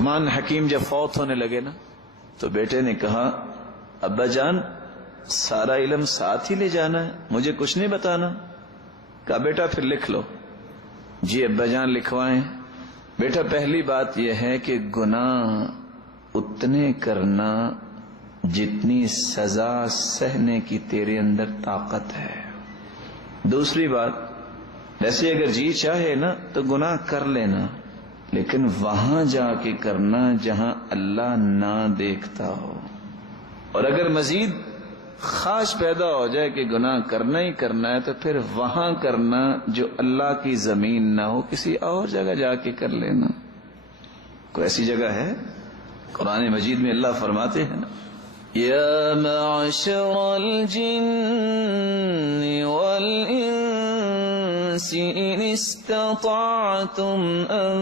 لقمان حکیم جب فوت ہونے لگے نا تو بیٹے نے کہا ابا جان سارا علم ساتھ ہی لے جانا ہے, مجھے کچھ نہیں بتانا. کہا بیٹا پھر لکھ لو. جی ابا جان لکھوائیں. بیٹا پہلی بات یہ ہے کہ گناہ اتنے کرنا جتنی سزا سہنے کی تیرے اندر طاقت ہے. دوسری بات, ویسے اگر جی چاہے نا تو گناہ کر لینا, لیکن وہاں جا کے کرنا جہاں اللہ نہ دیکھتا ہو. اور اگر مزید خواہش پیدا ہو جائے کہ گناہ کرنا ہی کرنا ہے تو پھر وہاں کرنا جو اللہ کی زمین نہ ہو, کسی اور جگہ جا کے کر لینا. کوئی ایسی جگہ ہے؟ قرآن مجید میں اللہ فرماتے ہیں نا, یا معشر الجن والانس ان استطعتم ان